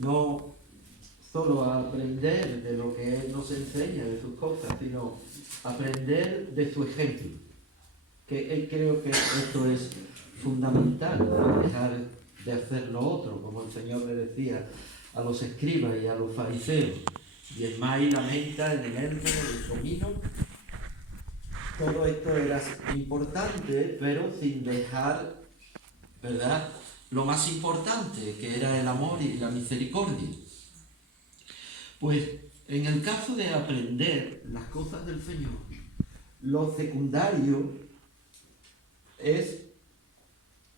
no solo a aprender de lo que Él nos enseña, de sus cosas, sino aprender de su ejemplo. Que Él creo que esto es fundamental, no dejar de hacer lo otro, como el Señor le decía a los escribas y a los fariseos. Diezmáis la menta en el elmo del comino. Todo esto era importante, pero sin dejar, ¿verdad?, lo más importante, que era el amor y la misericordia. Pues en el caso de aprender las cosas del Señor, lo secundario es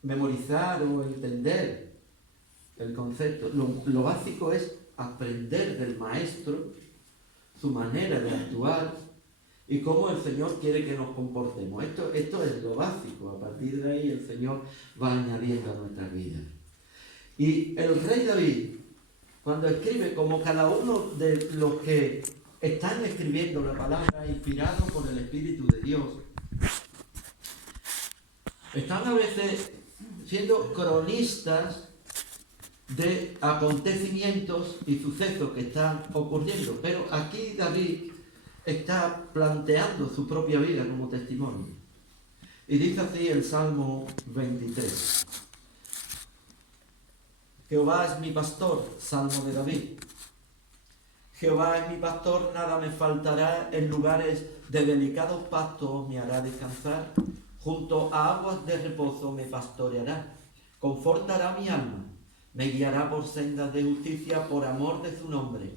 memorizar o entender el concepto. Lo básico es aprender del Maestro su manera de actuar y cómo el Señor quiere que nos comportemos. Esto es lo básico. A partir de ahí el Señor va añadiendo a nuestras vidas. Y el rey David, cuando escribe, como cada uno de los que están escribiendo la palabra inspirado por el Espíritu de Dios, están a veces siendo cronistas de acontecimientos y sucesos que están ocurriendo. Pero aquí David está planteando su propia vida como testimonio. Y dice así el Salmo 23. Jehová es mi pastor, Salmo de David. Jehová es mi pastor, nada me faltará, en lugares de delicados pastos me hará descansar, junto a aguas de reposo me pastoreará, confortará mi alma, me guiará por sendas de justicia por amor de su nombre.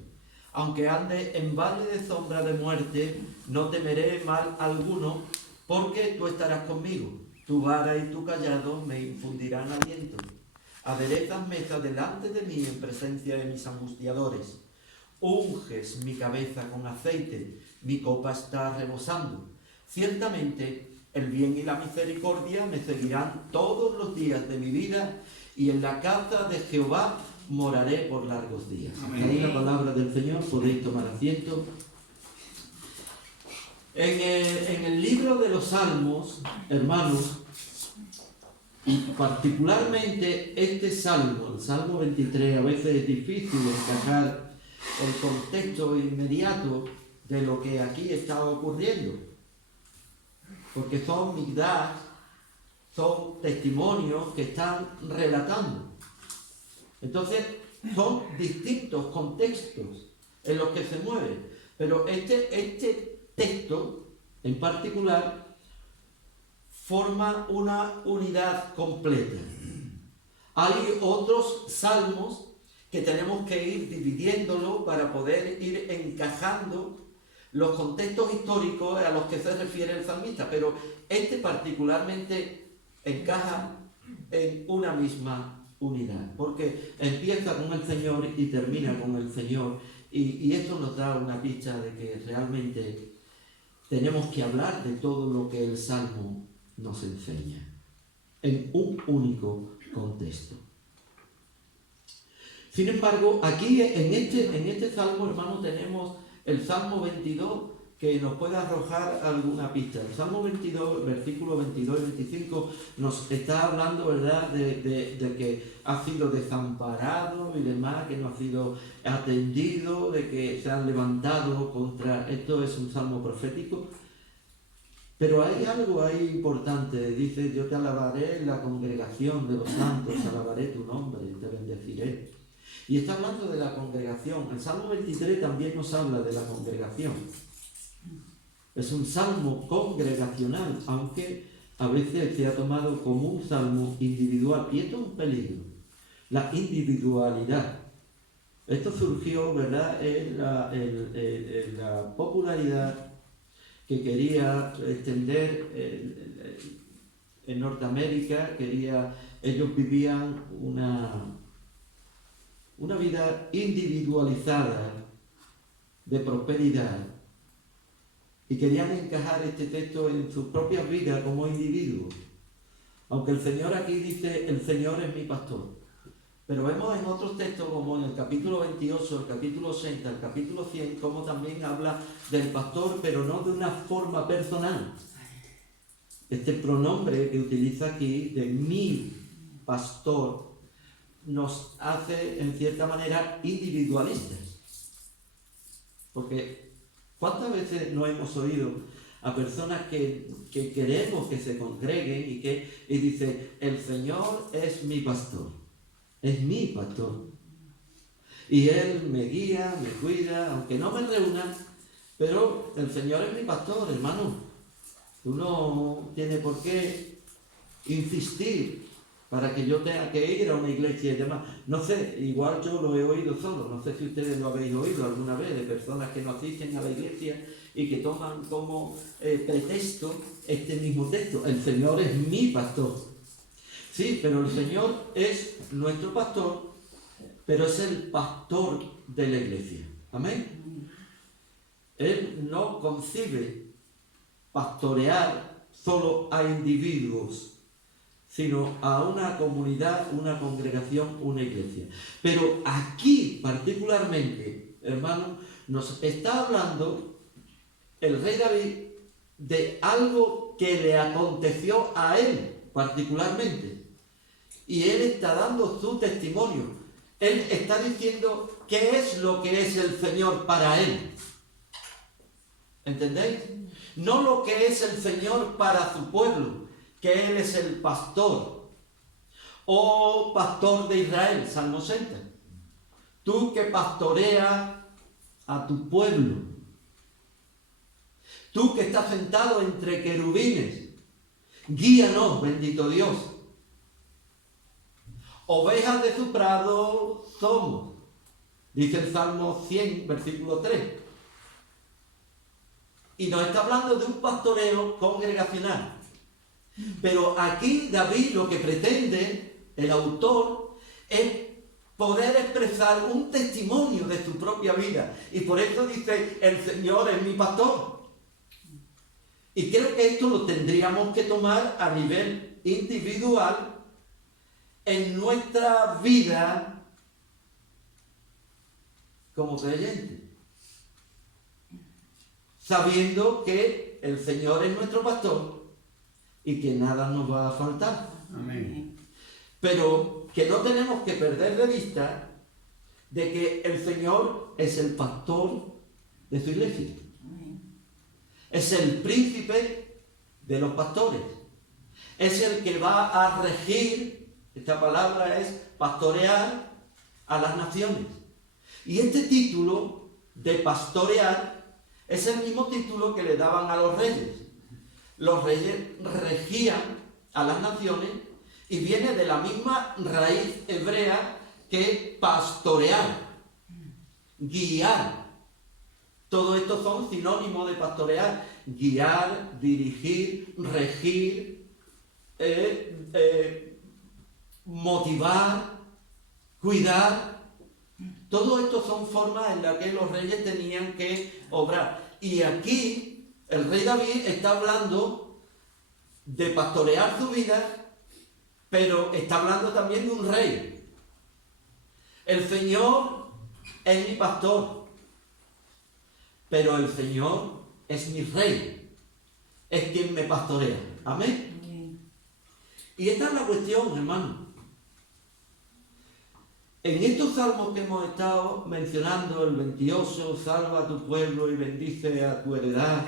Aunque ande en valle de sombra de muerte, no temeré mal alguno, porque tú estarás conmigo. Tu vara y tu cayado me infundirán aliento. Aderezas mesa delante de mí en presencia de mis angustiadores. Unges mi cabeza con aceite, mi copa está rebosando. Ciertamente el bien y la misericordia me seguirán todos los días de mi vida, y en la casa de Jehová moraré por largos días. Ahí la palabra del Señor, podéis tomar asiento. En el libro de los Salmos, hermanos, y particularmente este salmo, el Salmo 23, a veces es difícil encajar el contexto inmediato de lo que aquí está ocurriendo, porque son migdash, son testimonios que están relatando. Entonces son distintos contextos en los que se mueve, pero este texto en particular forma una unidad completa. Hay otros salmos que tenemos que ir dividiéndolo para poder ir encajando los contextos históricos a los que se refiere el salmista, pero este particularmente encaja en una misma unidad, porque empieza con el Señor y termina con el Señor, y esto nos da una pista de que realmente tenemos que hablar de todo lo que el Salmo nos enseña en un único contexto. Sin embargo, aquí en este Salmo, hermano, tenemos el Salmo 22 que nos puede arrojar alguna pista. El Salmo 22, versículos 22 y 25, nos está hablando, ¿verdad?, de que ha sido desamparado y demás, que no ha sido atendido, de que se han levantado contra... Esto es un salmo profético. Pero hay algo ahí importante. Dice: yo te alabaré en la congregación de los santos, alabaré tu nombre, te bendeciré. Y está hablando de la congregación. El Salmo 23 también nos habla de la congregación. Es un salmo congregacional, aunque a veces se ha tomado como un salmo individual. Y esto es un peligro, la individualidad. Esto surgió, ¿verdad?, en la popularidad que quería extender en Norteamérica. Ellos vivían una vida individualizada de prosperidad y querían encajar este texto en sus propias vidas como individuos. Aunque el Señor aquí dice: el Señor es mi pastor. Pero vemos en otros textos, como en el capítulo 28, el capítulo 60, el capítulo 100, como también habla del pastor, pero no de una forma personal. Este pronombre que utiliza aquí, de mi pastor, nos hace, en cierta manera, individualistas. Porque ¿cuántas veces no hemos oído a personas que queremos que se congreguen y dicen, el Señor es mi pastor, es mi pastor? Y Él me guía, me cuida, aunque no me reúna, pero el Señor es mi pastor, hermano. Tú no tienes por qué insistir para que yo tenga que ir a una iglesia y demás. No sé, igual yo lo he oído solo, no sé si ustedes lo habéis oído alguna vez, de personas que no asisten a la iglesia y que toman como pretexto este mismo texto. El Señor es mi pastor. Sí, pero el Señor es nuestro pastor, pero es el pastor de la iglesia. Amén. Él no concibe pastorear solo a individuos, sino a una comunidad, una congregación, una iglesia. Pero aquí particularmente, hermano, nos está hablando el rey David de algo que le aconteció a él particularmente. Y él está dando su testimonio. Él está diciendo qué es lo que es el Señor para él. ¿Entendéis? No lo que es el Señor para su pueblo, que Él es el pastor. Oh pastor de Israel, Salmo 60. Tú que pastoreas a tu pueblo. Tú que estás sentado entre querubines. Guíanos, bendito Dios. Ovejas de su prado somos. Dice el Salmo 100, versículo 3. Y nos está hablando de un pastoreo congregacional. Pero aquí David lo que pretende, el autor, es poder expresar un testimonio de su propia vida. Y por eso dice, el Señor es mi pastor. Y creo que esto lo tendríamos que tomar a nivel individual en nuestra vida como creyentes. Sabiendo que el Señor es nuestro pastor y que nada nos va a faltar. Amén. Pero que no tenemos que perder de vista de que el Señor es el pastor de su iglesia. Es el príncipe de los pastores. Es el que va a regir, esta palabra es pastorear a las naciones. Y este título de pastorear es el mismo título que le daban a los reyes. Los reyes regían a las naciones y viene de la misma raíz hebrea que pastorear, guiar. Todo esto son sinónimos de pastorear: guiar, dirigir, regir, motivar, cuidar. Todo esto son formas en las que los reyes tenían que obrar. Y aquí el rey David está hablando de pastorear su vida, pero está hablando también de un rey. El Señor es mi pastor, pero el Señor es mi rey, es quien me pastorea. Amén. Y esta es la cuestión, hermano. En estos salmos que hemos estado mencionando, el 28, salva a tu pueblo y bendice a tu heredad.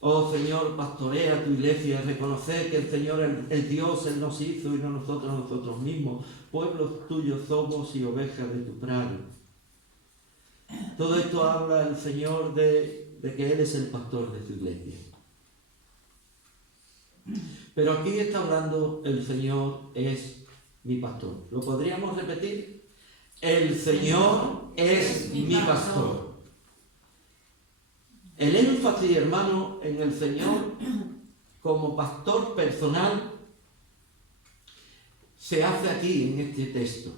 Oh Señor, pastorea tu iglesia, reconocer que el Señor es Dios, Él nos hizo y no nosotros mismos. Pueblos tuyos somos y ovejas de tu prado. Todo esto habla el Señor de que Él es el pastor de su iglesia. Pero aquí está hablando el Señor es mi pastor. ¿Lo podríamos repetir? El Señor es mi pastor. El énfasis, hermano, en el Señor como pastor personal se hace aquí en este texto.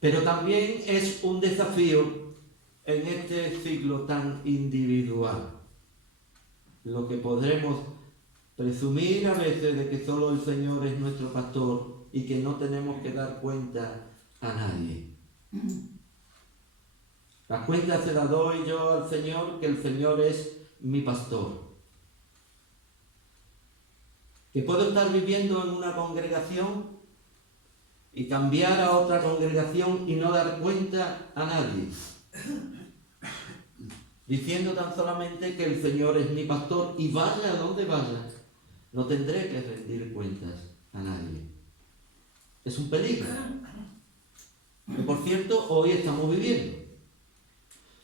Pero también es un desafío en este ciclo tan individual. Lo que podremos presumir a veces de que solo el Señor es nuestro pastor y que no tenemos que dar cuenta a nadie. La cuenta se la doy yo al Señor, que el Señor es mi pastor. Que puedo estar viviendo en una congregación y cambiar a otra congregación y no dar cuenta a nadie, diciendo tan solamente que el Señor es mi pastor y vaya a donde vaya, no tendré que rendir cuentas a nadie. Es un peligro que, por cierto, hoy estamos viviendo.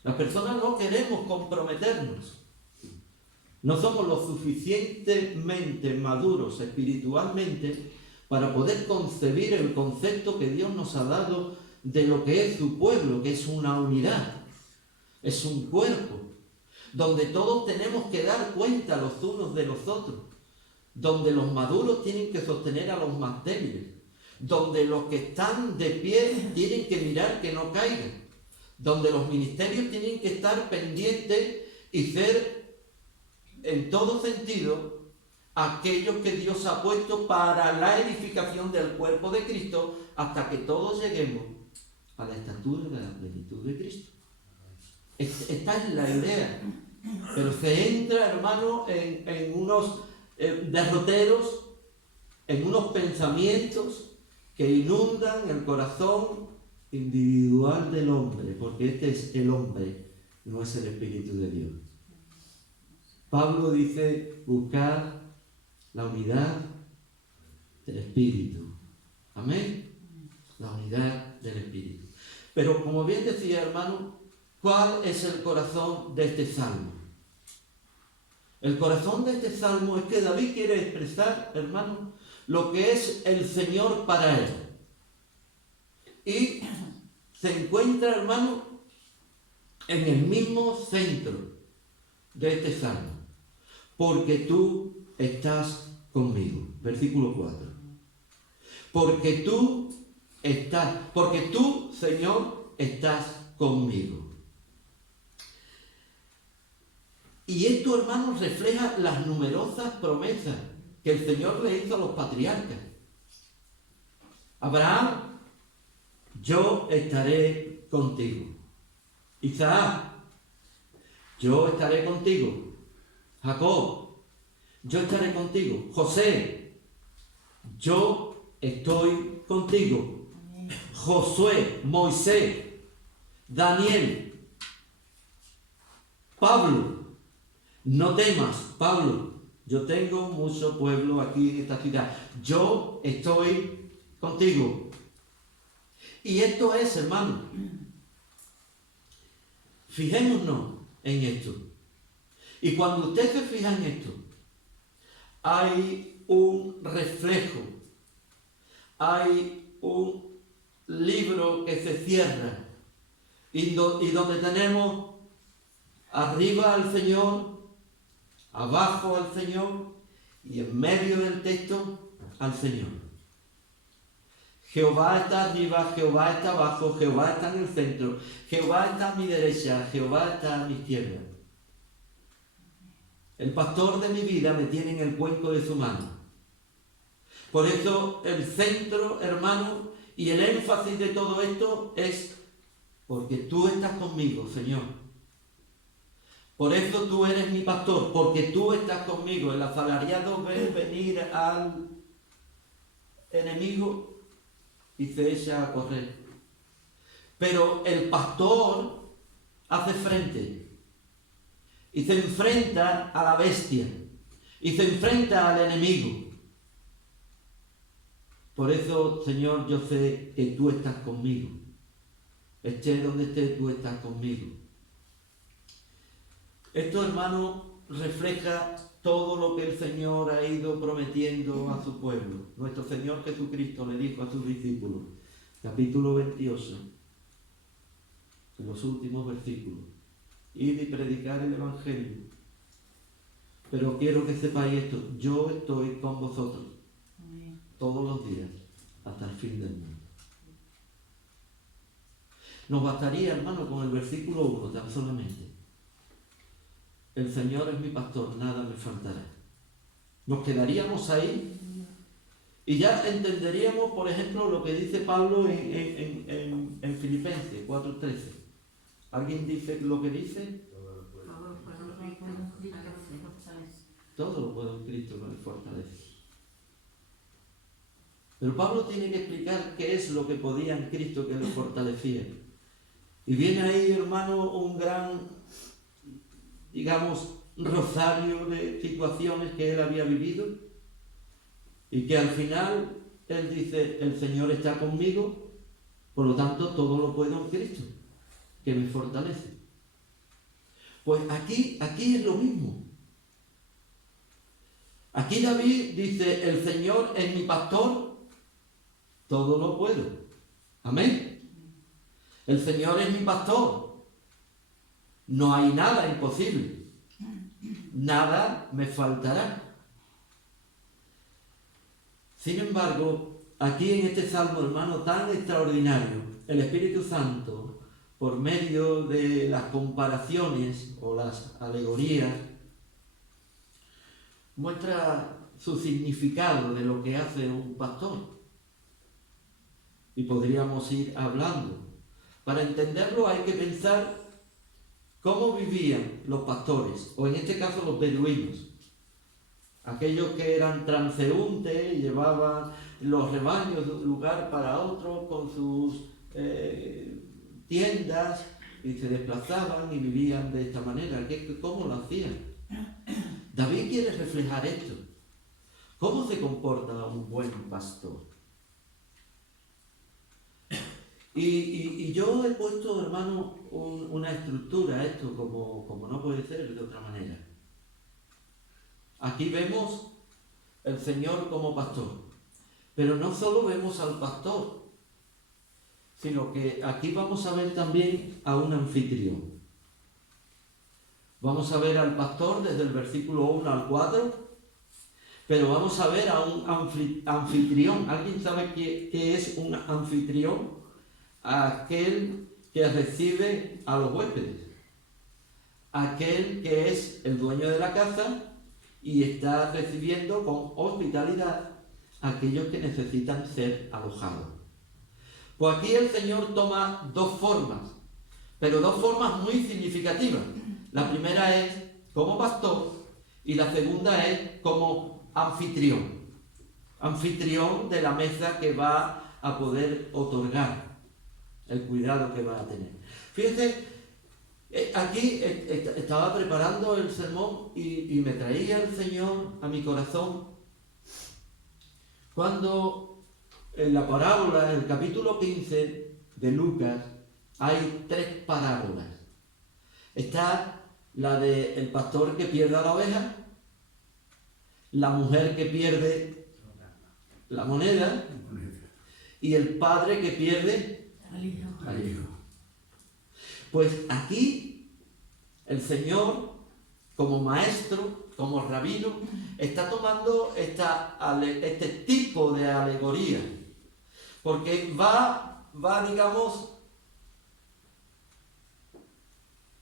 Las personas no queremos comprometernos. No somos lo suficientemente maduros espiritualmente para poder concebir el concepto que Dios nos ha dado de lo que es su pueblo, que es una unidad, es un cuerpo, donde todos tenemos que dar cuenta los unos de los otros, donde los maduros tienen que sostener a los más débiles, donde los que están de pie tienen que mirar que no caigan, donde los ministerios tienen que estar pendientes y ser en todo sentido aquellos que Dios ha puesto para la edificación del cuerpo de Cristo hasta que todos lleguemos a la estatura de la plenitud de Cristo. Esta es la idea, pero se entra, hermano, en unos derroteros, en unos pensamientos que inundan el corazón individual del hombre, porque este es el hombre, no es el Espíritu de Dios. Pablo dice buscar la unidad del Espíritu. Amén. La unidad del Espíritu. Pero como bien decía, hermano, ¿cuál es el corazón de este salmo? El corazón de este salmo es que David quiere expresar, hermano, lo que es el Señor para él. Y se encuentra, hermano, en el mismo centro de este salmo. Porque tú estás conmigo. Versículo 4. Porque tú, Señor, estás conmigo. Y esto, hermanos, refleja las numerosas promesas que el Señor le hizo a los patriarcas. Abraham, yo estaré contigo. Isaac, yo estaré contigo. Jacob, yo estaré contigo. José, yo estoy contigo. Josué, Moisés, Daniel, Pablo, no temas, Pablo, yo tengo mucho pueblo aquí en esta ciudad. Yo estoy contigo. Y esto es, hermano, fijémonos en esto. Y cuando usted se fija en esto, hay un reflejo, hay un libro que se cierra y donde tenemos arriba al Señor, abajo al Señor y en medio del texto al Señor. Jehová está arriba, Jehová está abajo, Jehová está en el centro, Jehová está a mi derecha, Jehová está a mi izquierda. El pastor de mi vida me tiene en el cuenco de su mano. Por eso el centro, hermano, y el énfasis de todo esto es porque tú estás conmigo, Señor. Por eso tú eres mi pastor, porque tú estás conmigo. El asalariado ve venir al enemigo y se echa a correr. Pero el pastor hace frente y se enfrenta a la bestia y se enfrenta al enemigo. Por eso, Señor, yo sé que tú estás conmigo. Esté donde esté, tú estás conmigo. Esto, hermano, refleja todo lo que el Señor ha ido prometiendo a su pueblo. Nuestro Señor Jesucristo le dijo a sus discípulos, capítulo 28, en los últimos versículos, id y predicar el Evangelio. Pero quiero que sepáis esto, yo estoy con vosotros todos los días hasta el fin del mundo. Nos bastaría, hermano, con el versículo 1 tan solamente. El Señor es mi pastor, nada me faltará. Nos quedaríamos ahí y ya entenderíamos, por ejemplo, lo que dice Pablo en Filipenses 4:13. ¿Alguien dice lo que dice? Todo lo puedo en Cristo que me fortalece. Pero Pablo tiene que explicar qué es lo que podía en Cristo que lo fortalecía. Y viene ahí, hermano, un gran, digamos, rosario de situaciones que él había vivido y que al final él dice, el Señor está conmigo, por lo tanto todo lo puedo en Cristo, que me fortalece. Pues aquí es lo mismo. Aquí David dice, el Señor es mi pastor, todo lo puedo. Amén. El Señor es mi pastor. No hay nada imposible. Nada me faltará. Sin embargo, aquí en este salmo, hermano, tan extraordinario, el Espíritu Santo, por medio de las comparaciones o las alegorías, muestra su significado de lo que hace un pastor. Y podríamos ir hablando. Para entenderlo hay que pensar cómo vivían los pastores, o en este caso los beduinos. Aquellos que eran transeúntes y llevaban los rebaños de un lugar para otro con sus tiendas y se desplazaban y vivían de esta manera. ¿Cómo lo hacían? David quiere reflejar esto. ¿Cómo se comporta un buen pastor? Y yo he puesto, hermano, una estructura a esto, como no puede ser de otra manera. Aquí vemos el Señor como pastor, pero no solo vemos al pastor, sino que aquí vamos a ver también a un anfitrión. Vamos a ver al pastor desde el versículo 1 al 4, pero vamos a ver a un anfitrión. ¿Alguien sabe qué es un anfitrión? Aquel que recibe a los huéspedes, aquel que es el dueño de la casa y está recibiendo con hospitalidad a aquellos que necesitan ser alojados. Pues aquí el Señor toma dos formas, pero dos formas muy significativas. La primera es como pastor y la segunda es como anfitrión. Anfitrión de la mesa que va a poder otorgar el cuidado que va a tener. Fíjense, aquí estaba preparando el sermón y me traía el Señor a mi corazón cuando en la parábola, en el capítulo 15 de Lucas, hay tres parábolas. Está la del pastor que pierde a la oveja, la mujer que pierde la moneda y el padre que pierde al hijo. Pues aquí el Señor, como maestro, como rabino, está tomando este tipo de alegoría, porque va, digamos,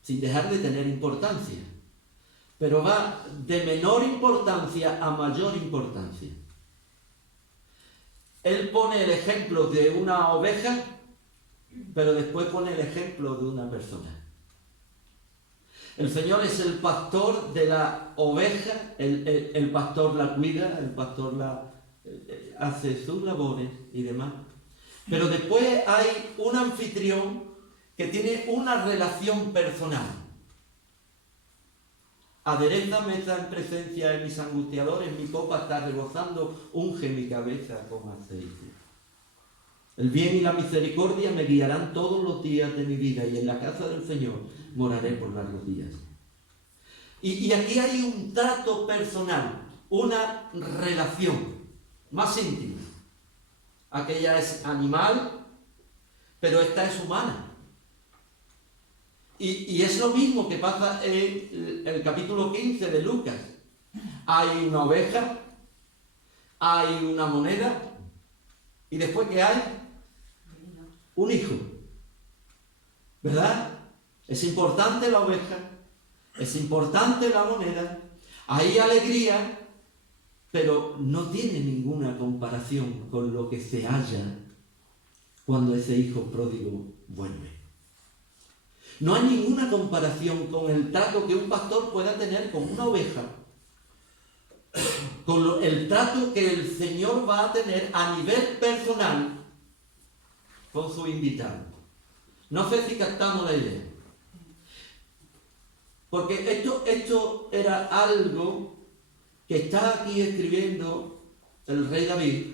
sin dejar de tener importancia, pero va de menor importancia a mayor importancia. Él pone el ejemplo de una oveja, pero después pone el ejemplo de una persona. El Señor es el pastor de la oveja, el pastor la cuida, el pastor hace sus labores y demás. Pero después hay un anfitrión que tiene una relación personal. Adereza mesa en presencia de mis angustiadores, mi copa está rebosando, unge mi cabeza con aceite. El bien y la misericordia me guiarán todos los días de mi vida y en la casa del Señor moraré por largos días. Y aquí hay un trato personal, una relación más íntima. Aquella es animal, pero esta es humana. Y es lo mismo que pasa en el capítulo 15 de Lucas. Hay una oveja, hay una moneda, y después ¿qué hay? Un hijo. ¿Verdad? Es importante la oveja, es importante la moneda, hay alegría, pero no tiene ninguna comparación con lo que se halla cuando ese hijo pródigo vuelve. No hay ninguna comparación con el trato que un pastor pueda tener con una oveja el trato que el Señor va a tener a nivel personal con su invitado. No sé si captamos la idea. Porque esto era algo que está aquí escribiendo el rey David,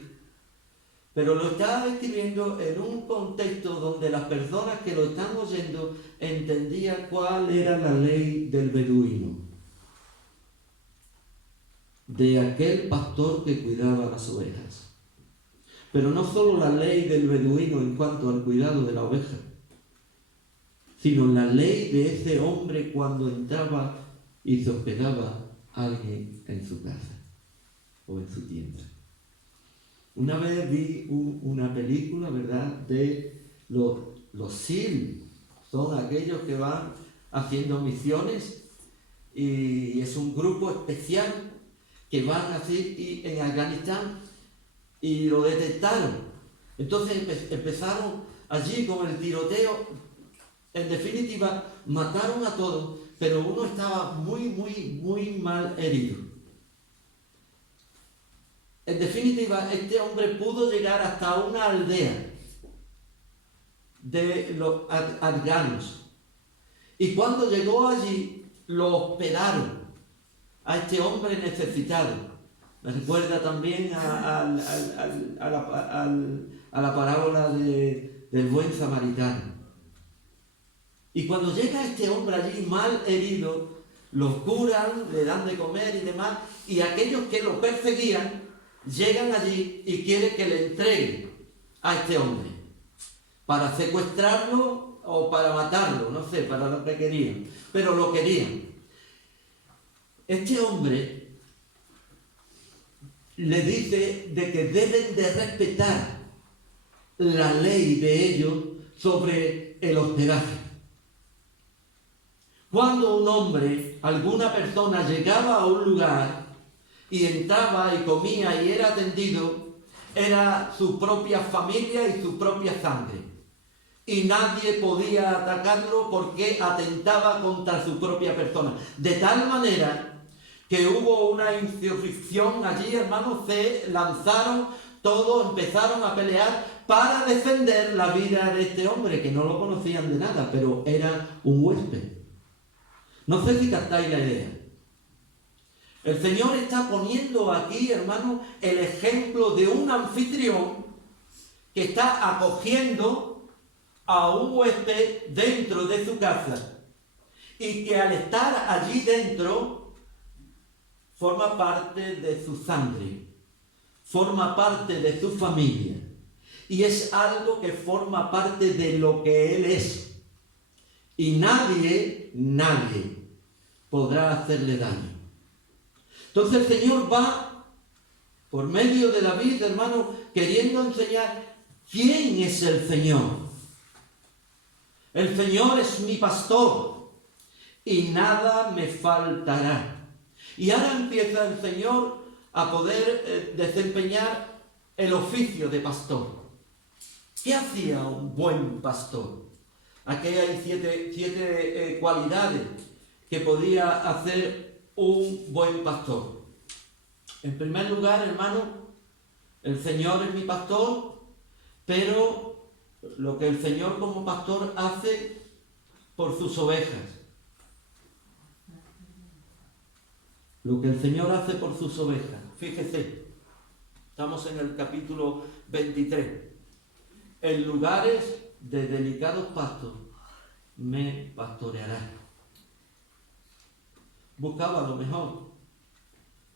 pero lo está escribiendo en un contexto donde las personas que lo están oyendo entendían cuál era la ley del beduino, de aquel pastor que cuidaba las ovejas. Pero no solo la ley del beduino en cuanto al cuidado de la oveja, sino la ley de ese hombre cuando entraba y se hospedaba alguien en su casa o en su tienda. Una vez vi una película, ¿verdad?, de los SEAL, son aquellos que van haciendo misiones y es un grupo especial que van así en Afganistán y lo detectaron. Entonces empezaron allí con el tiroteo. En definitiva, mataron a todos, pero uno estaba muy mal herido. En definitiva, este hombre pudo llegar hasta una aldea de los afganos. Y cuando llegó allí, lo hospedaron a este hombre necesitado. Me recuerda también a la parábola del buen samaritano. Y cuando llega este hombre allí mal herido, lo curan, le dan de comer y demás, y aquellos que lo perseguían llegan allí y quieren que le entreguen a este hombre para secuestrarlo o para matarlo, no sé, para lo que querían, pero lo querían. Este hombre le dice de que deben de respetar la ley de ellos sobre el hospedaje. Cuando un hombre, alguna persona llegaba a un lugar y entraba y comía y era atendido, era su propia familia y su propia sangre. Y nadie podía atacarlo porque atentaba contra su propia persona. De tal manera que hubo una insurrección allí, hermanos, se lanzaron, todos empezaron a pelear para defender la vida de este hombre, que no lo conocían de nada, pero era un huésped. No sé si captáis la idea. El Señor está poniendo aquí, hermano, el ejemplo de un anfitrión que está acogiendo a un huésped dentro de su casa y que al estar allí dentro forma parte de su sangre, forma parte de su familia y es algo que forma parte de lo que Él es. Y nadie podrá hacerle daño. Entonces el Señor va, por medio de David, hermano, queriendo enseñar quién es el Señor. El Señor es mi pastor y nada me faltará. Y ahora empieza el Señor a poder desempeñar el oficio de pastor. ¿Qué hacía un buen pastor? Aquí hay siete cualidades que podía hacer un buen pastor. En primer lugar, hermano, el Señor es mi pastor, pero lo que el Señor como pastor hace por sus ovejas. Lo que el Señor hace por sus ovejas. Fíjese, estamos en el capítulo 23. En lugares de delicados pastos me pastoreará. Buscaba lo mejor,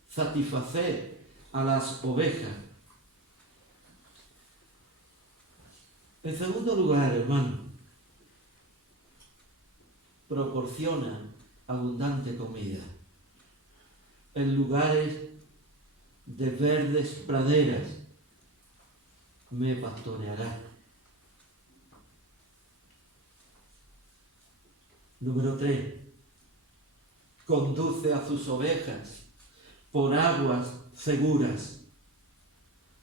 satisfacer a las ovejas. En segundo lugar, hermano, proporciona abundante comida. En lugares de verdes praderas me pastoreará. Número 3. Conduce a sus ovejas por aguas seguras.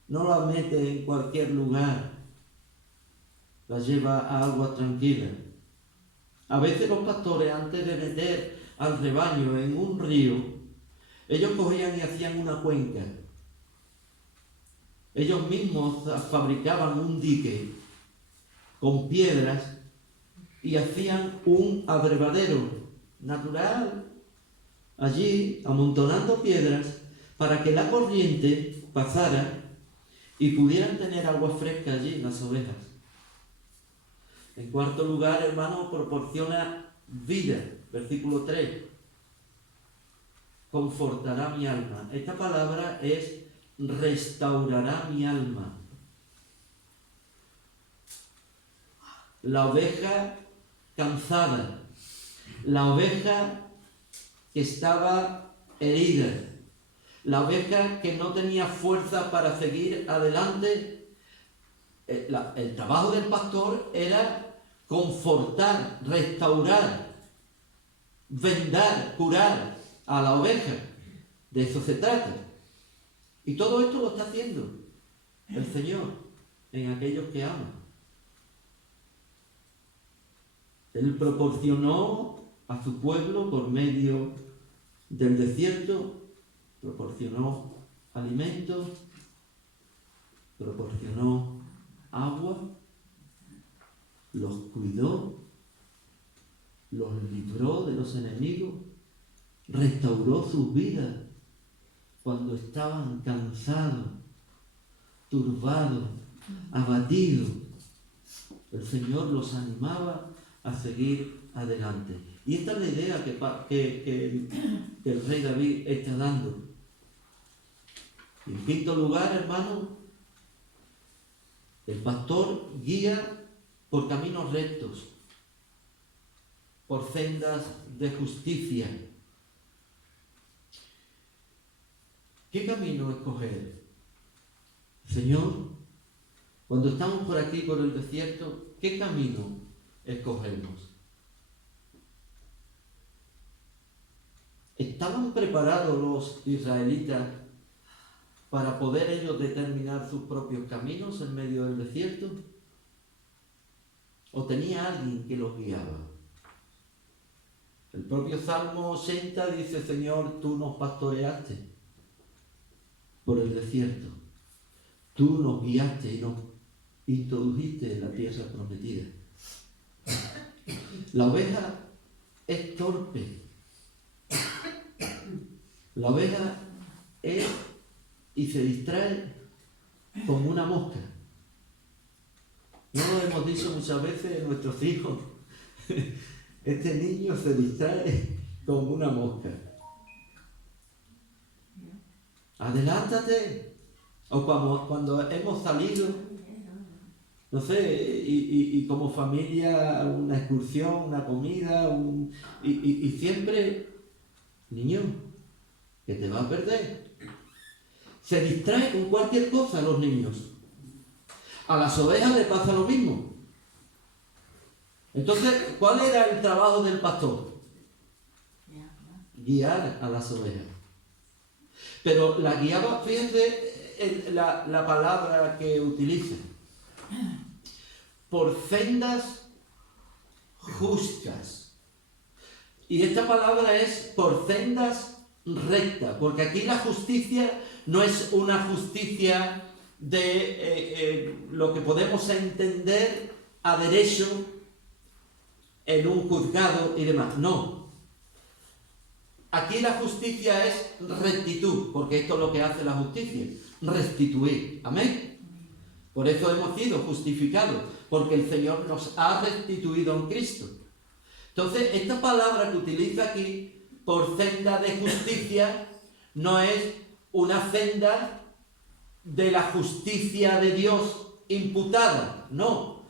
No las mete en cualquier lugar. Las lleva a agua tranquila. A veces los pastores, antes de meter al rebaño en un río, Ellos cogían y hacían una cuenca. Ellos mismos fabricaban un dique con piedras y hacían un abrevadero natural allí, amontonando piedras para que la corriente pasara y pudieran tener agua fresca allí las ovejas. En cuarto lugar, hermano, proporciona vida. Versículo 3. Confortará mi alma. Esta palabra es restaurará mi alma. La oveja cansada, la oveja que estaba herida, la oveja que no tenía fuerza para seguir adelante. El trabajo del pastor era confortar, restaurar, vendar, curar a la oveja. De eso se trata. Y todo esto lo está haciendo el Señor en aquellos que ama. Él proporcionó a su pueblo por medio del desierto, proporcionó alimentos, proporcionó agua, los cuidó, los libró de los enemigos, restauró sus vidas cuando estaban cansados, turbados, abatidos. El Señor los animaba a seguir adelante. Y esta es la idea que el rey David está dando. Y en quinto lugar, hermano, el pastor guía por caminos rectos, por sendas de justicia. ¿Qué camino escoger? Señor, cuando estamos por aquí, por el desierto, ¿qué camino escogemos? ¿Estaban preparados los israelitas para poder ellos determinar sus propios caminos en medio del desierto? ¿O tenía alguien que los guiaba? El propio Salmo 80 dice: Señor, tú nos pastoreaste por el desierto. Tú nos guiaste y nos introdujiste en la tierra prometida. La oveja es torpe. La oveja es y se distrae como una mosca. No lo hemos dicho muchas veces a nuestros hijos. Este niño se distrae como una mosca. Adelántate. O cuando hemos salido, no sé, y como familia, una excursión, una comida, y siempre, niño, que te vas a perder. Se distrae con cualquier cosa los niños. A las ovejas le pasa lo mismo. Entonces, ¿cuál era el trabajo del pastor? Guiar a las ovejas. Pero la guiaba, fíjense la palabra que utiliza. Por sendas justas. Y esta palabra es por sendas rectas, porque aquí la justicia no es una justicia de lo que podemos entender a derecho en un juzgado y demás. No. Aquí la justicia es rectitud, porque esto es lo que hace la justicia, restituir. Amén. Por eso hemos sido justificados, porque el Señor nos ha restituido en Cristo. Entonces, esta palabra que utiliza aquí, por senda de justicia, no es una senda de la justicia de Dios imputada, no.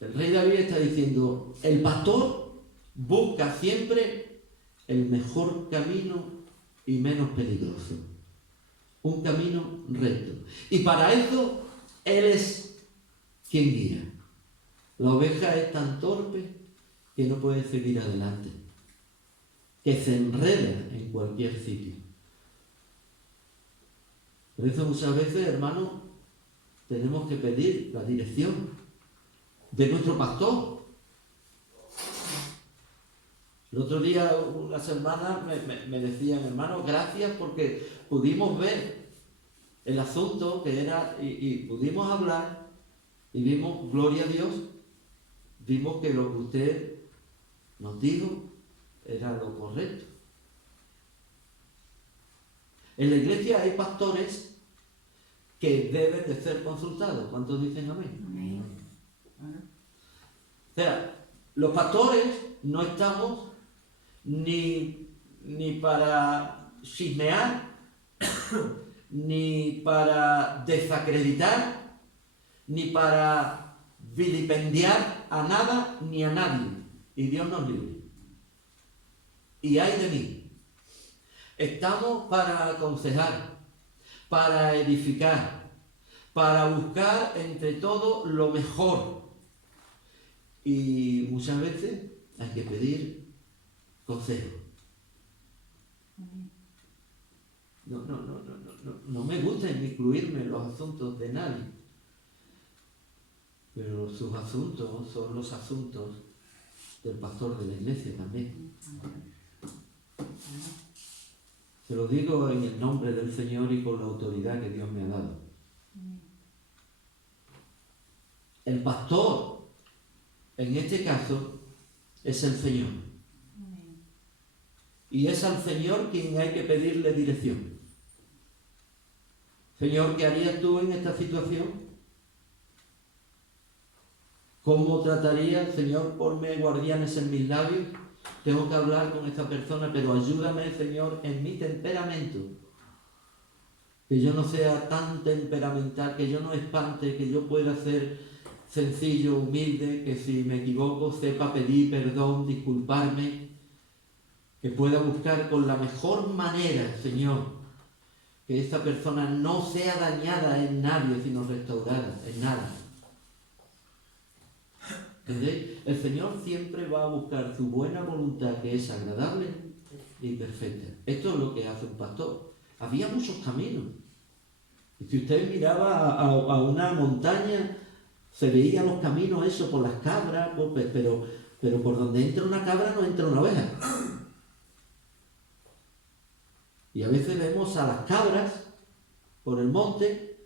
El rey David está diciendo, el pastor busca siempre el mejor camino y menos peligroso. Un camino recto. Y para eso, él es quien guía. La oveja es tan torpe que no puede seguir adelante, que se enreda en cualquier sitio. Por eso muchas veces, hermanos, tenemos que pedir la dirección de nuestro pastor. El otro día unas hermanas me decían, hermano, gracias porque pudimos ver el asunto que era y pudimos hablar y vimos, gloria a Dios, vimos que lo que usted nos dijo era lo correcto. En la iglesia hay pastores que deben de ser consultados. ¿Cuántos dicen amén? Amén. O sea, los pastores no estamos ni para chismear, ni para desacreditar, ni para vilipendiar a nada ni a nadie. Y Dios nos libre. Y ay de mí. Estamos para aconsejar, para edificar, para buscar entre todos lo mejor. Y muchas veces hay que pedir consejo. No me gusta incluirme en los asuntos de nadie, pero sus asuntos son los asuntos del pastor de la iglesia también. Se lo digo en el nombre del Señor y con la autoridad que Dios me ha dado. El pastor, en este caso, es el Señor. Y es al Señor quien hay que pedirle dirección. Señor, ¿qué harías tú en esta situación? ¿Cómo tratarías, Señor? Ponme guardianes en mis labios. Tengo que hablar con esta persona, pero ayúdame, Señor, en mi temperamento. Que yo no sea tan temperamental, que yo no espante, que yo pueda ser sencillo, humilde, que si me equivoco sepa pedir perdón, disculparme, que pueda buscar con la mejor manera, Señor, que esta persona no sea dañada en nadie, sino restaurada en nada. ¿Entendéis? El Señor siempre va a buscar su buena voluntad, que es agradable y perfecta. Esto es lo que hace un pastor. Había muchos caminos. Y si usted miraba a una montaña, se veían los caminos, eso, por las cabras, pero por donde entra una cabra no entra una oveja. Y a veces vemos a las cabras por el monte,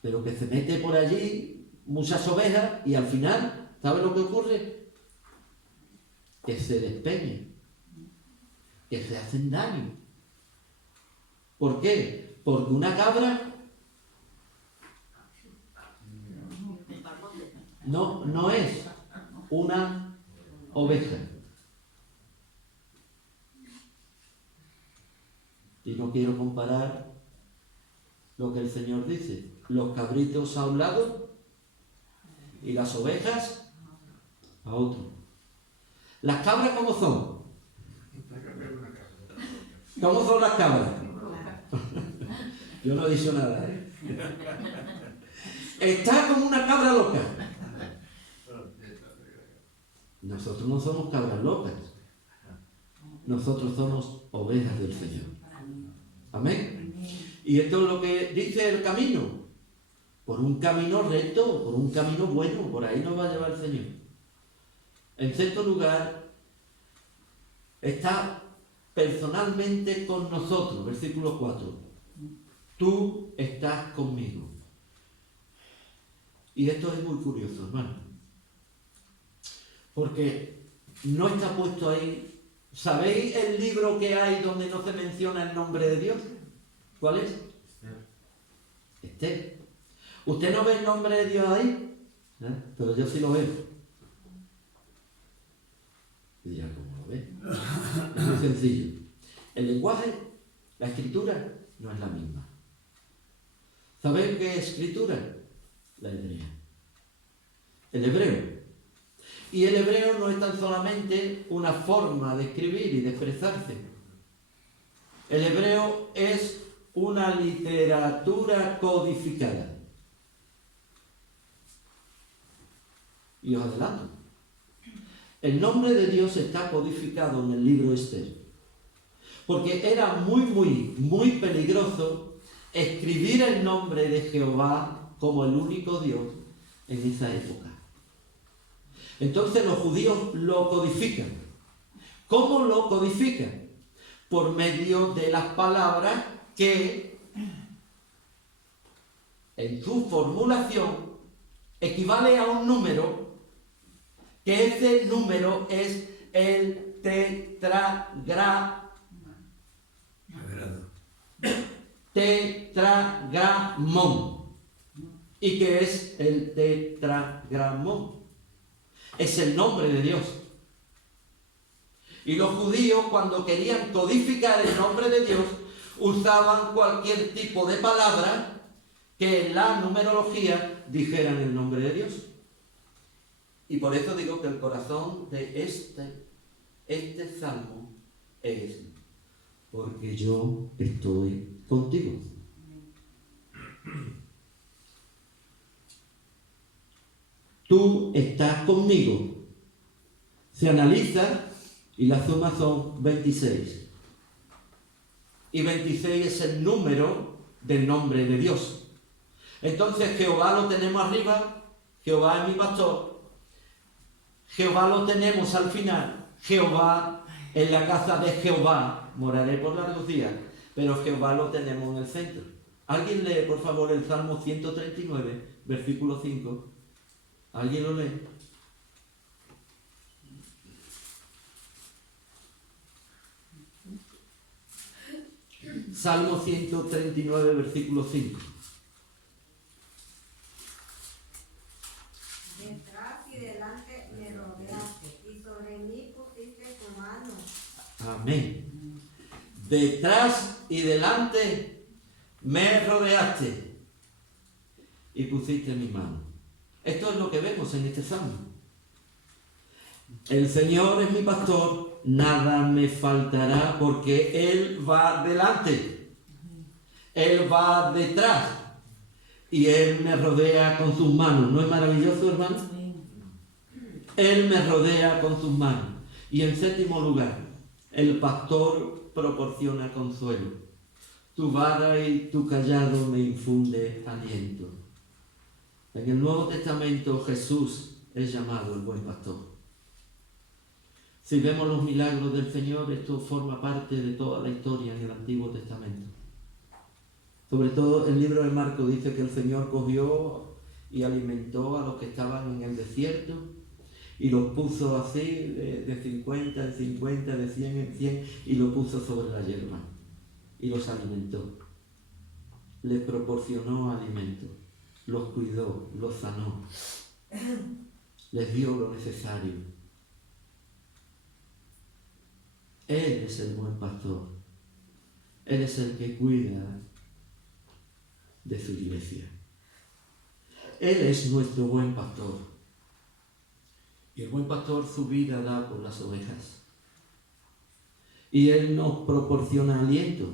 pero que se mete por allí muchas ovejas y al final, ¿sabe lo que ocurre? Que se despeñen, que se hacen daño. ¿Por qué? Porque una cabra no es una oveja. Y no quiero comparar lo que el Señor dice. Los cabritos a un lado y las ovejas a otro. ¿Las cabras cómo son? ¿Cómo son las cabras? Yo no he dicho nada, ¿eh? Está como una cabra loca. Nosotros no somos cabras locas. Nosotros somos ovejas del Señor. Amén. Y esto es lo que dice el camino. Por un camino recto, por un camino bueno, por ahí nos va a llevar el Señor. En sexto lugar, está personalmente con nosotros, versículo 4. Tú estás conmigo. Y esto es muy curioso, hermano. Porque no está puesto ahí. ¿Sabéis el libro que hay donde no se menciona el nombre de Dios? ¿Cuál es? Esther. ¿Usted no ve el nombre de Dios ahí? Pero yo sí lo veo. Y dirá, ¿cómo lo ve? Es muy sencillo. El lenguaje, la escritura, no es la misma. ¿Sabéis qué es escritura? La hebrea. El hebreo. Y el hebreo no es tan solamente una forma de escribir y de expresarse. El hebreo es una literatura codificada. Y os adelanto. El nombre de Dios está codificado en el libro Esther. Porque era muy peligroso escribir el nombre de Jehová como el único Dios en esa época. Entonces los judíos lo codifican. ¿Cómo lo codifica? Por medio de las palabras que en su formulación equivale a un número, que ese número es el tetragramón. ¿Y qué es el tetragramón? Es el nombre de Dios. Y los judíos, cuando querían codificar el nombre de Dios, usaban cualquier tipo de palabra que en la numerología dijeran el nombre de Dios. Y por eso digo que el corazón de este salmo es: porque yo estoy contigo. Tú estás conmigo. Se analiza y las sumas son 26. Y 26 es el número del nombre de Dios. Entonces Jehová lo tenemos arriba, Jehová es mi pastor. Jehová lo tenemos al final, Jehová, en la casa de Jehová moraré por largos días, pero Jehová lo tenemos en el centro. ¿Alguien lee, por favor, el Salmo 139, versículo 5? ¿Alguien lo lee? Salmo 139, versículo 5. Detrás y delante me rodeaste, y sobre mí pusiste tu mano. Amén. Detrás y delante me rodeaste y pusiste mi mano. Esto es lo que vemos en este salmo. El Señor es mi pastor, nada me faltará, porque Él va delante, Él va detrás y Él me rodea con sus manos. ¿No es maravilloso, hermano? Él me rodea con sus manos. Y en séptimo lugar, el pastor proporciona consuelo. Tu vara y tu callado me infunde aliento. En el Nuevo Testamento Jesús es llamado el buen pastor. Si vemos los milagros del Señor, esto forma parte de toda la historia en el Antiguo Testamento. Sobre todo el libro de Marcos dice que el Señor cogió y alimentó a los que estaban en el desierto y los puso así, de 50 en 50, de 100 en 100, y los puso sobre la hierba y los alimentó. Les proporcionó alimento, los cuidó, los sanó, les dio lo necesario. Él es el buen pastor. Él es el que cuida de su iglesia. Él es nuestro buen pastor. Y el buen pastor su vida da por las ovejas. Y Él nos proporciona aliento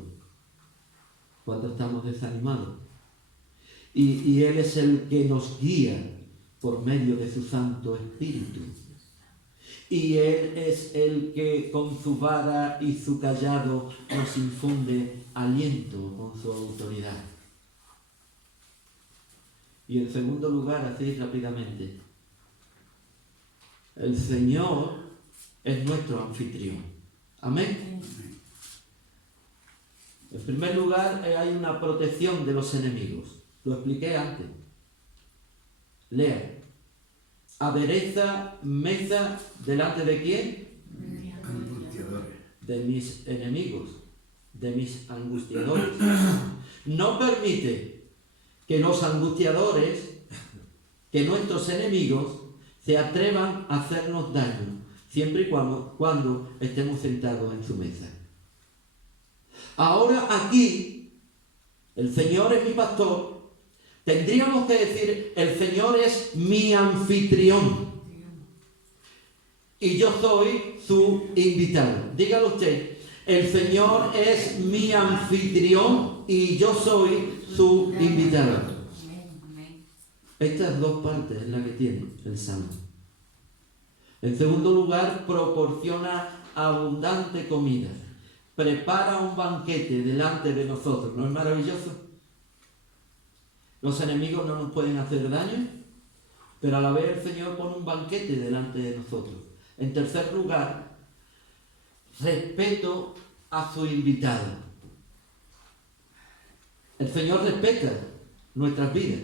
cuando estamos desanimados. Y Él es el que nos guía por medio de su Santo Espíritu. Y Él es el que con su vara y su callado nos infunde aliento con su autoridad. Y en segundo lugar, así rápidamente, el Señor es nuestro anfitrión. Amén. En primer lugar, hay una protección de los enemigos. Lo expliqué antes. Lea. Adereza mesa delante de quién? De mis enemigos, de mis angustiadores. No permite que los angustiadores, que nuestros enemigos, se atrevan a hacernos daño, siempre y cuando estemos sentados en su mesa. Ahora aquí, el Señor es mi pastor. Tendríamos que decir, el Señor es mi anfitrión y yo soy su invitado. Dígalo usted, el Señor es mi anfitrión y yo soy su invitado. Estas dos partes es la que tiene el Salmo. En segundo lugar, proporciona abundante comida. Prepara un banquete delante de nosotros. ¿No es maravilloso? Los enemigos no nos pueden hacer daño, pero a la vez el Señor pone un banquete delante de nosotros. En tercer lugar, respeto a su invitado. El Señor respeta nuestras vidas.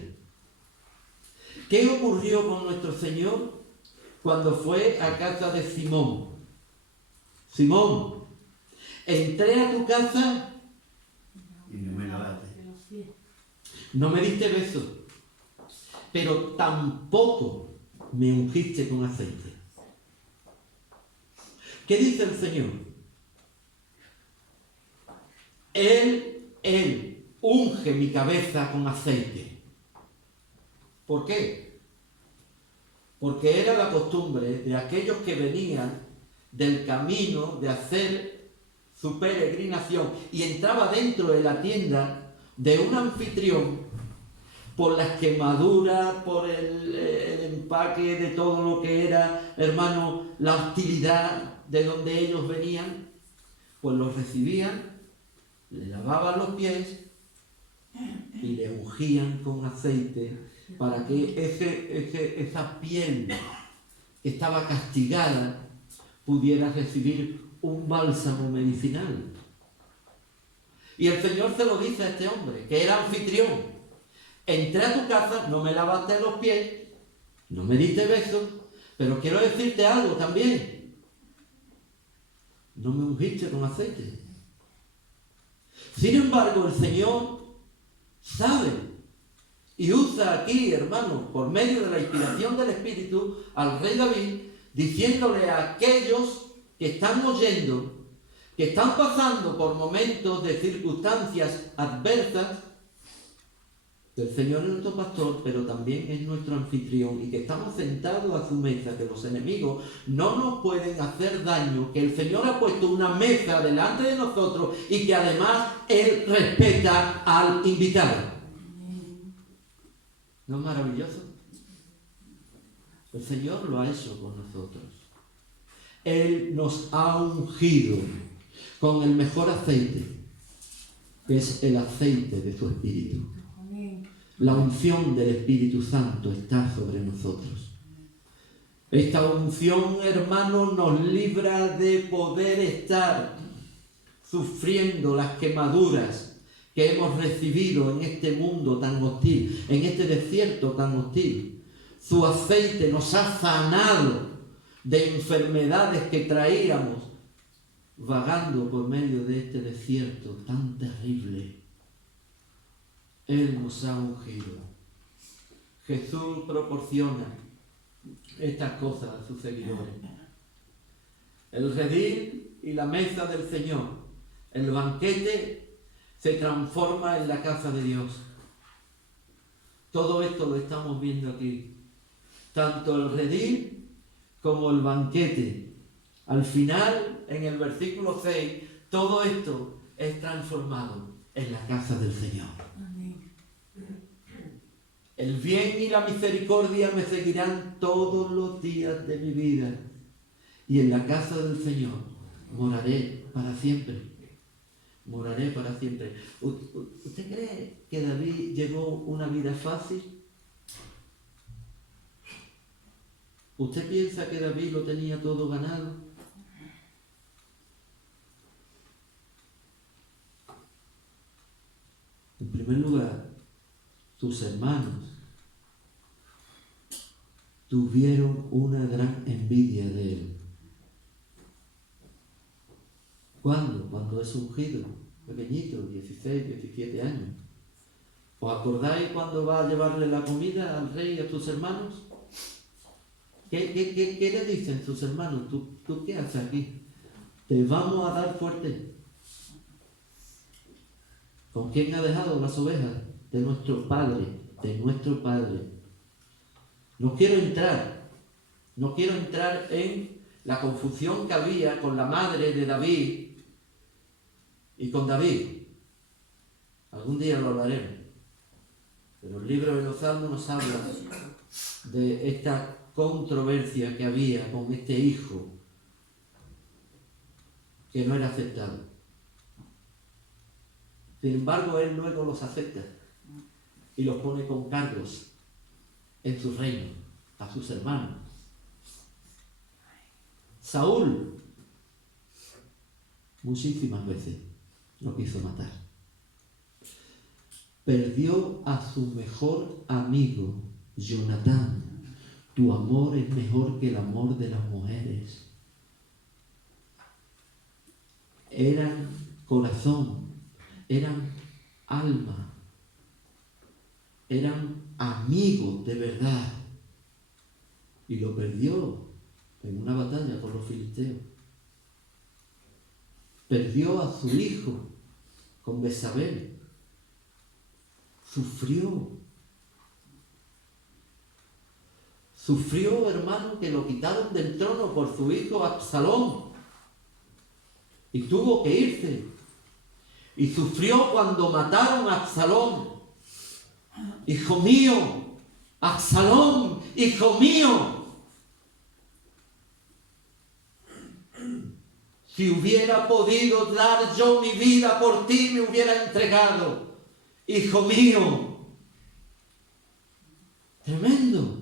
¿Qué ocurrió con nuestro Señor cuando fue a casa de Simón? Simón, entré a tu casa Y no me lavaste. no me diste beso, pero tampoco me ungiste con aceite. ¿Qué dice el Señor? Él unge mi cabeza con aceite. ¿Por qué? Porque era la costumbre de aquellos que venían del camino de hacer su peregrinación y entraba dentro de la tienda de un anfitrión por las quemaduras, por el empaque de todo lo que era, hermano, la hostilidad de donde ellos venían, pues los recibían, le lavaban los pies y le ungían con aceite para que esa piel que estaba castigada pudiera recibir un bálsamo medicinal. Y el Señor se lo dice a este hombre, que era anfitrión. Entré a tu casa, no me lavaste los pies, no me diste besos, pero quiero decirte algo también. No me ungiste con aceite. Sin embargo, el Señor sabe y usa aquí, hermano, por medio de la inspiración del Espíritu, al rey David, diciéndole a aquellos que están oyendo, que están pasando por momentos de circunstancias adversas, que el Señor es nuestro pastor, pero también es nuestro anfitrión y que estamos sentados a su mesa, que los enemigos no nos pueden hacer daño, que el Señor ha puesto una mesa delante de nosotros y que además Él respeta al invitado. ¿No es maravilloso? El Señor lo ha hecho con nosotros. Él nos ha ungido con el mejor aceite, que es el aceite de su Espíritu. La unción del Espíritu Santo está sobre nosotros. Esta unción, hermano, nos libra de poder estar sufriendo las quemaduras que hemos recibido en este mundo tan hostil, en este desierto tan hostil. Su aceite nos ha sanado de enfermedades que traíamos vagando por medio de este desierto tan terrible. Él nos ha ungido. Jesús proporciona estas cosas a sus seguidores. El redil y la mesa del Señor, el banquete, se transforma en la casa de Dios. Todo esto lo estamos viendo aquí. Tanto el redil como el banquete. Al final, en el versículo 6, todo esto es transformado en la casa del Señor. El bien y la misericordia me seguirán todos los días de mi vida, y en la casa del Señor moraré para siempre. Moraré para siempre. ¿Usted cree que David llevó una vida fácil? ¿Usted piensa que David lo tenía todo ganado? En primer lugar, sus hermanos tuvieron una gran envidia de él. ¿Cuándo? Cuando es ungido, pequeñito, 16, 17 años. ¿Os acordáis cuando va a llevarle la comida al rey y a sus hermanos? ¿Qué le dicen sus hermanos? ¿Tú qué haces aquí? Te vamos a dar fuerte. ¿Con quién ha dejado las ovejas? De nuestro padre, de nuestro padre. No quiero entrar en la confusión que había con la madre de David y con David. Algún día lo hablaremos. Pero el libro de los Salmos nos habla de esta controversia que había con este hijo que no era aceptado. Sin embargo, él luego los acepta y los pone con cargos en su reino, a sus hermanos. Saúl muchísimas veces lo quiso matar. Perdió a su mejor amigo, Jonatán. Tu amor es mejor que el amor de las mujeres. Eran corazón, eran alma, eran amigos de verdad. Y lo perdió en una batalla con los filisteos. Perdió a su hijo con Betsabé. Sufrió, hermano, que lo quitaron del trono por su hijo Absalón. Y tuvo que irse. Y sufrió cuando mataron a Absalón. Hijo mío, Absalón, hijo mío. Si hubiera podido dar yo mi vida por ti, me hubiera entregado. Hijo mío. Tremendo.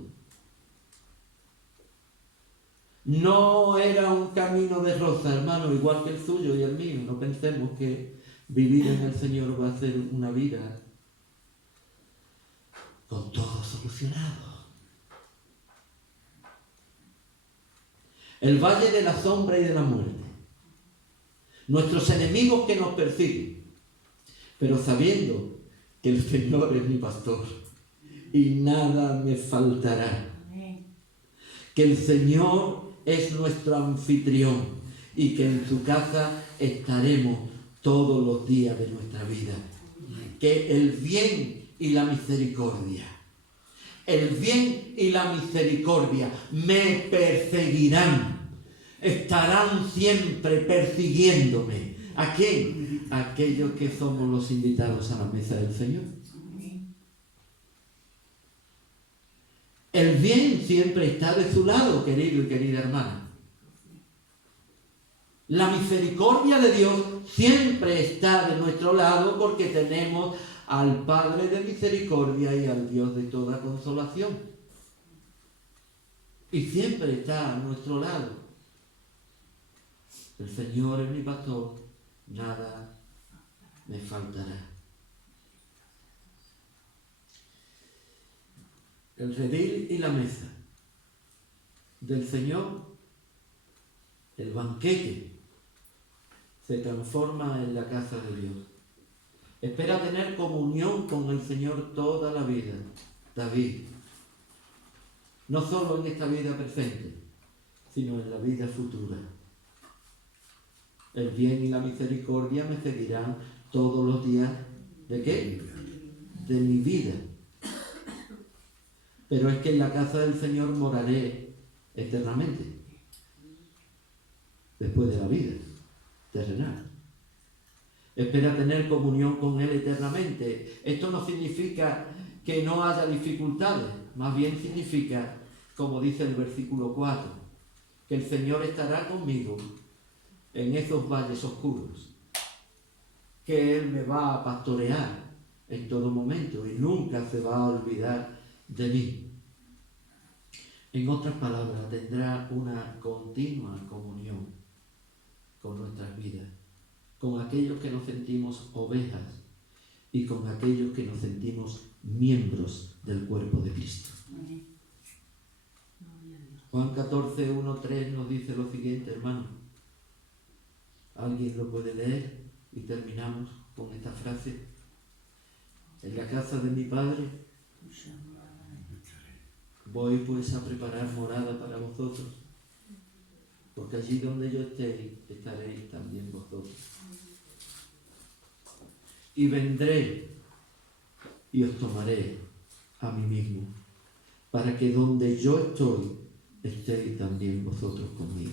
No era un camino de rosa, hermano, igual que el suyo y el mío. No pensemos que vivir en el Señor va a ser una vida con todo solucionado. El valle de la sombra y de la muerte. Nuestros enemigos que nos persiguen. Pero sabiendo que el Señor es mi pastor y nada me faltará. Que el Señor es nuestro anfitrión y que en su casa estaremos todos los días de nuestra vida. Que el bien y la misericordia, me perseguirán, estarán siempre persiguiéndome. ¿A quién? A aquellos que somos los invitados a la mesa del Señor. El bien siempre está de su lado, querido y querida hermana. La misericordia de Dios siempre está de nuestro lado porque tenemos al Padre de misericordia y al Dios de toda consolación. Y siempre está a nuestro lado. El Señor es mi pastor, nada me faltará. El redil y la mesa del Señor, el banquete, se transforma en la casa de Dios. Espera tener comunión con el Señor toda la vida. David, no solo en esta vida presente, sino en la vida futura. El bien y la misericordia me seguirán todos los días. ¿De qué? De mi vida. Pero es que en la casa del Señor moraré eternamente, después de la vida terrenal. Espera tener comunión con Él eternamente. Esto no significa que no haya dificultades, más bien significa, como dice el versículo 4, que el Señor estará conmigo en esos valles oscuros, que Él me va a pastorear en todo momento y nunca se va a olvidar de mí. En otras palabras, tendrá una continua comunión con nuestras vidas, con aquellos que nos sentimos ovejas y con aquellos que nos sentimos miembros del cuerpo de Cristo. Juan 14, 1, 3 nos dice lo siguiente, hermano. ¿Alguien lo puede leer? Y terminamos con esta frase. En la casa de mi Padre voy pues a preparar morada para vosotros, porque allí donde yo esté, estaréis también vosotros. Y vendré y os tomaré a mí mismo, para que donde yo estoy, estéis también vosotros conmigo.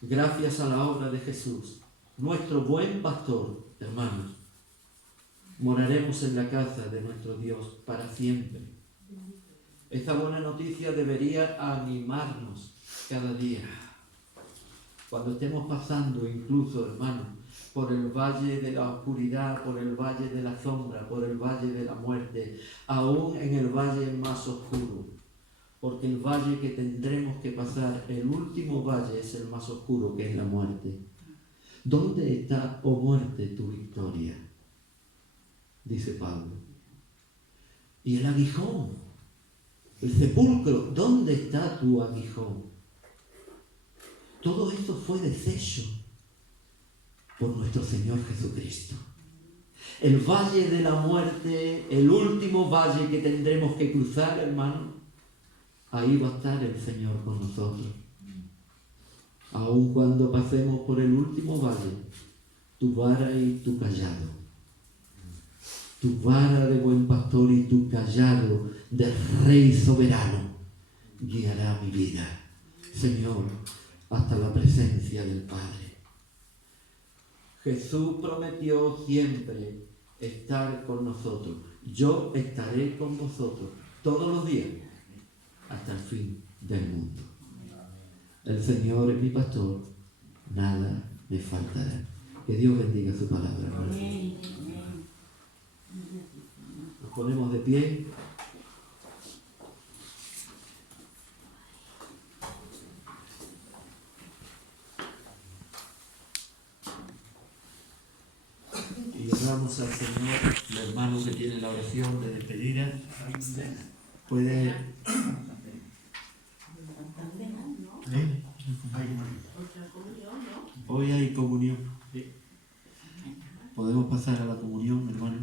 Gracias a la obra de Jesús, nuestro buen pastor, hermanos, moraremos en la casa de nuestro Dios para siempre. Esta buena noticia debería animarnos cada día. Cuando estemos pasando, incluso, hermanos, por el valle de la oscuridad, por el valle de la sombra, por el valle de la muerte, aún en el valle más oscuro, porque el valle que tendremos que pasar, el último valle, es el más oscuro, que es la muerte. ¿Dónde está, oh muerte, tu victoria? Dice Pablo. Y el aguijón, el sepulcro, ¿dónde está tu aguijón? Todo esto fue deshecho por nuestro Señor Jesucristo. El valle de la muerte, el último valle que tendremos que cruzar, hermano, ahí va a estar el Señor con nosotros. Aun cuando pasemos por el último valle, tu vara y tu callado, tu vara de buen pastor y tu callado de Rey soberano, guiará mi vida, Señor, hasta la presencia del Padre. Jesús prometió siempre estar con nosotros. Yo estaré con vosotros todos los días hasta el fin del mundo. El Señor es mi pastor, nada me faltará. Que Dios bendiga su palabra. Nos ponemos de pie. Y oramos al Señor. El hermano que tiene la oración de despedida puede... Hoy hay comunión. ¿Podemos pasar a la comunión, hermano?